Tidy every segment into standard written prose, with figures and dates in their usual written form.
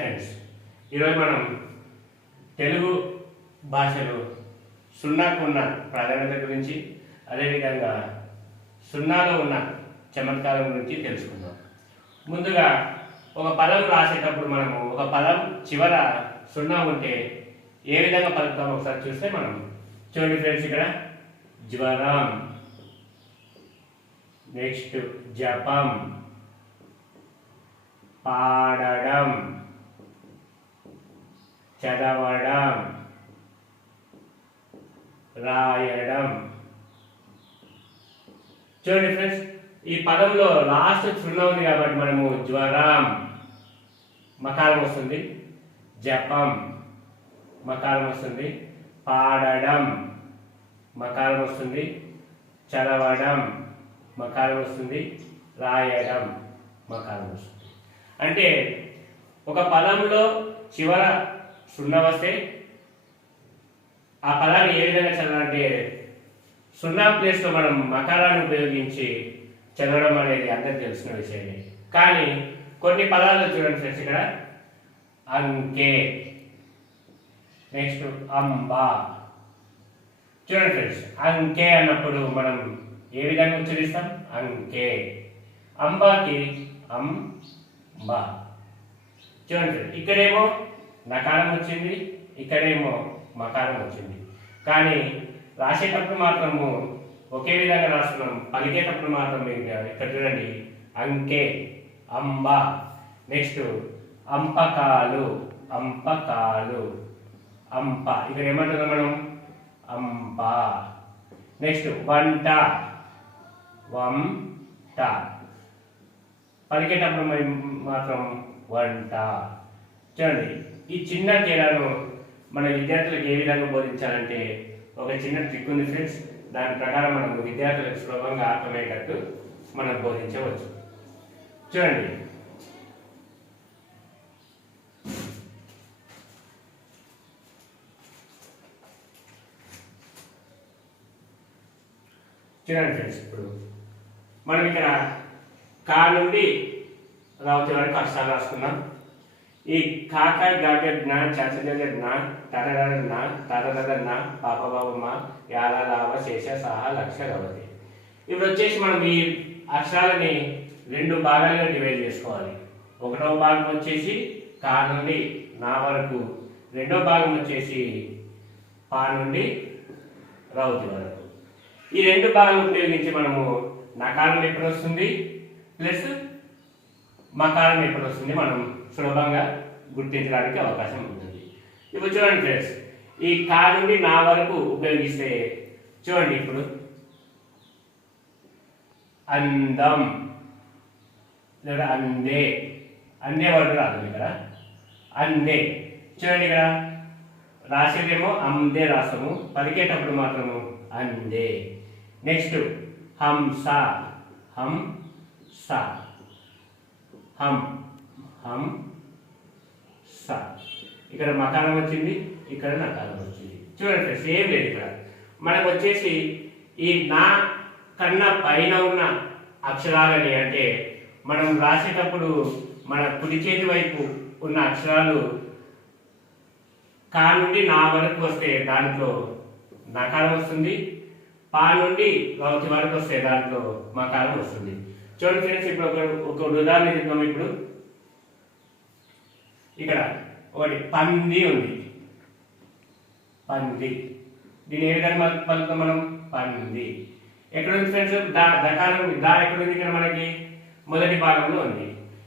Friends, ఈరోజు మనం తెలుగు భాషలో సున్నాకు ఉన్న ప్రాధాన్యత గురించి, అదేవిధంగా సున్నాలో ఉన్న చమత్కారం గురించి తెలుసుకుందాం. ముందుగా ఒక పదం రాసేటప్పుడు మనము ఒక పదం చివర సున్నా ఉంటే ఏ విధంగా పలుకుతామో ఒకసారి చూస్తే మనం చూడండి ఫ్రెండ్స్. ఇక్కడ జ్వరం, నెక్స్ట్ జపం, పాడడం, చదవడం, రాయడం. చూడండి ఫ్రెండ్స్, ఈ పదంలో లాస్ట్ సున్నా ఉంది కాబట్టి మనము జ్వరం మకారం వస్తుంది, జపం మకారం వస్తుంది, పాడడం మకారం వస్తుంది, చదవడం మకారం వస్తుంది, రాయడం మకారం వస్తుంది. అంటే ఒక పదంలో చివర సున్నా వస్తే ఆ పదాన్ని ఏ విధంగా చదవాలంటే సున్నా ప్లేస్లో మనం మకారాన్ని ఉపయోగించి చదవడం అనేది అందరికి తెలిసిన విషయమే. కానీ కొన్ని పదాలు చూడండి ఫ్రెండ్స్, ఇక్కడ అంకే, నెక్స్ట్ అంబా. చూడండి ఫ్రెండ్స్, అంకే అన్నప్పుడు మనం ఏ విధంగా ఉచ్చరిస్తాం? అంకే. అంబాకి అంబా. చూడండి, ఇక్కడేమో నకారం వచ్చింది, ఇక్కడేమో మకారం వచ్చింది. కానీ రాసేటప్పుడు మాత్రము ఒకే విధంగా రాస్తున్నాం, పలికేటప్పుడు మాత్రం ఇక్కడ చూడండి అంకే, అంబ, నెక్స్ట్ అంపకాలు, అంపకాలు, అంప. ఇక్కడ ఏమంటున్నాం మనం? అంప. నెక్స్ట్ వంట, వంట. పలికేటప్పుడు మరి మాత్రం వంట. చూడండి, ఈ చిన్న తేడాను మన విద్యార్థులకు ఏ విధంగా బోధించాలంటే ఒక చిన్న ట్రిక్ ఉంది ఫ్రెండ్స్. దాని ప్రకారం మనం విద్యార్థులకు సులభంగా అర్థమయ్యేటట్టు మనం బోధించవచ్చు. చూడండి, చూడండి ఫ్రెండ్స్, ఇప్పుడు మనం ఇక్కడ కా నుండి రావుతి వరకు అక్షరాలు రాసుకున్నాం. ఈ కాకాయ గాగడ్న, చచజగడ్న, తరగడ్న, తరగదన్న, పాపబాబమ్మ, యాల లాభ శేష సహ లక్ష రవతి. ఇప్పుడు వచ్చేసి మనం ఈ అక్షరాలని రెండు భాగాలుగా డివైడ్ చేసుకోవాలి. ఒకటవ భాగం వచ్చేసి కా నుండి నా వరకు, రెండవ భాగం వచ్చేసి పా నుండి రౌతి వరకు. ఈ రెండు భాగాలు ఉపయోగించి మనము నకారం ఎప్పుడు వస్తుంది ప్లస్ మకారం ఎప్పుడు వస్తుంది మనం సులభంగా గుర్తించడానికి అవకాశం ఉంటుంది. ఇప్పుడు చూడండి ఫ్రెండ్స్, ఈ కా నుండి నా వరకు ఉపయోగిస్తే చూడండి, ఇప్పుడు అందం లేదా అందే, అందే వర్డ్ రాదు ఇక్కడ, అందే. చూడండి, ఇక్కడ రాసేదేమో అందే రాస్తాము, పలికేటప్పుడు మాత్రము అందే. నెక్స్ట్ హంస, హంస, హం, హం, స. ఇక్కడ మకారం వచ్చింది, ఇక్కడ నకారం వచ్చింది. చూడండి ఫ్రెండ్స్, ఏం లేదు. ఇక్కడ మనకు వచ్చేసి ఈ నా కన్నా పైన ఉన్న అక్షరాలని, అంటే మనం రాసేటప్పుడు మన కుడి చేతి వైపు ఉన్న అక్షరాలు కా నుండి నా వరకు వస్తే దాంట్లో నకారం వస్తుంది, పా నుండి రౌతి వరకు వస్తే దాంట్లో మకారం వస్తుంది. చూడండి ఫ్రెండ్స్, ఇప్పుడు ఒక ఉదాహరణ చెప్తాము. ఇప్పుడు ఇక్కడ ఒకటి పంది ఉంది, పంది. దీని ఏ విధంగా పలుకుతాం మనం? పంది. ఎక్కడ ఉంది ఫ్రెండ్స్? దకారం, దా ఎక్కడ ఉంది? ఇక్కడ మనకి మొదటి భాగంలో ఉంది.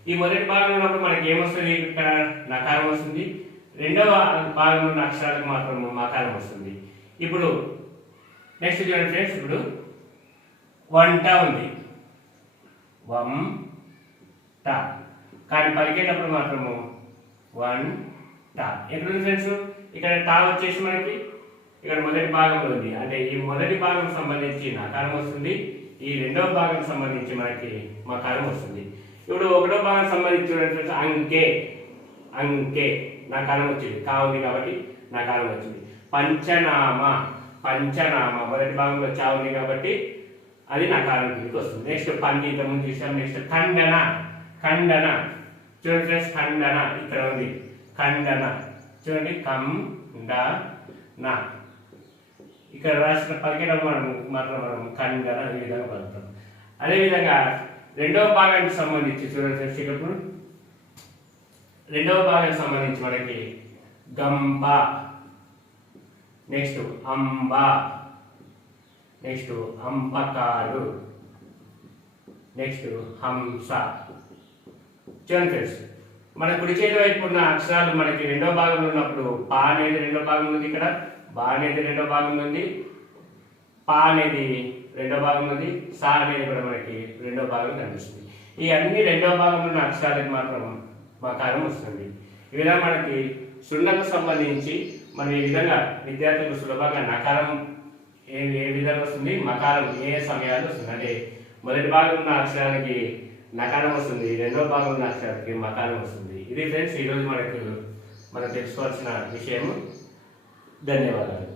ఈ మొదటి భాగంలో ఉన్నప్పుడు మనకి ఏమొస్తుంది? ఇక్కడ నకారం వస్తుంది, రెండవ భాగంలో ఉన్న అక్షరాలకు మాత్రం మకారం వస్తుంది. ఇప్పుడు నెక్స్ట్ చూడండి ఫ్రెండ్స్, ఇప్పుడు వంట ఉంది, వంట. కానీ పలికేటప్పుడు మాత్రము వంట. ఎక్కడుంది ఫ్రెండ్స్? ఇక్కడ టా వచ్చేసి మనకి ఇక్కడ మొదటి భాగంలో ఉంది, అంటే ఈ మొదటి భాగం సంబంధించి నకారం వస్తుంది, ఈ రెండవ భాగం సంబంధించి మనకి మకారం వస్తుంది. ఇప్పుడు ఒకటో భాగం సంబంధించి చూడండి ఫ్రెండ్స్, అంకే, అంకే నకారం వచ్చింది, కా ఉంది కాబట్టి నకారం వచ్చింది. పంచనామ, పంచనామ మొదటి భాగంలో చా ఉంది కాబట్టి అది నకారం కిందకి వస్తుంది. నెక్స్ట్ పండితము చూసాం. నెక్స్ట్ ఖండన, ఖండన చూడండి ఫ్రెండ్స్, ఖండన ఇక్కడ ఉంది, ఖండన. చూడండి, నా ఇక్కడ రాసిన పలికేటప్పుడు మనం ఖండన ఈ విధంగా పలుకుతాం. అదేవిధంగా రెండవ భాగానికి సంబంధించి చూడండి ఫ్రెండ్స్, ఇప్పుడు రెండవ భాగానికి సంబంధించి మనకి గంబ, నెక్స్ట్ అంబ, నెక్స్ట్ అంపకాలు, నెక్స్ట్ హంస. చూడండి ఫ్రెండ్స్, మన కుడి చేతి వైపు ఉన్న అక్షరాలు మనకి రెండో భాగంలో ఉన్నప్పుడు పా అనేది రెండో భాగంలో ఉంది, ఇక్కడ బా అనేది రెండో భాగంలో ఉంది, పా అనేది రెండో భాగంలో ఉంది, సా అనేది కూడా మనకి రెండో భాగంలో కనిపిస్తుంది. ఈ అన్ని రెండో భాగంలో ఉన్న అక్షరాలకు మాత్రం మకారం వస్తుంది. ఈ విధంగా మనకి సున్నకు సంబంధించి మనం ఈ విధంగా విద్యార్థులకు సులభంగా నకారం ఏ విధంగా వస్తుంది, మకారం ఏ సమయాలు వస్తుంది. అంటే మొదటి భాగంలో ఉన్న అక్షరానికి నకారం వస్తుంది, రెండో భాగంలో ఉన్న అక్షరానికి మకారం వస్తుంది. ఇది ఫ్రెండ్స్ ఈరోజు మనం తెలుసుకోవాల్సిన విషయము. ధన్యవాదాలు.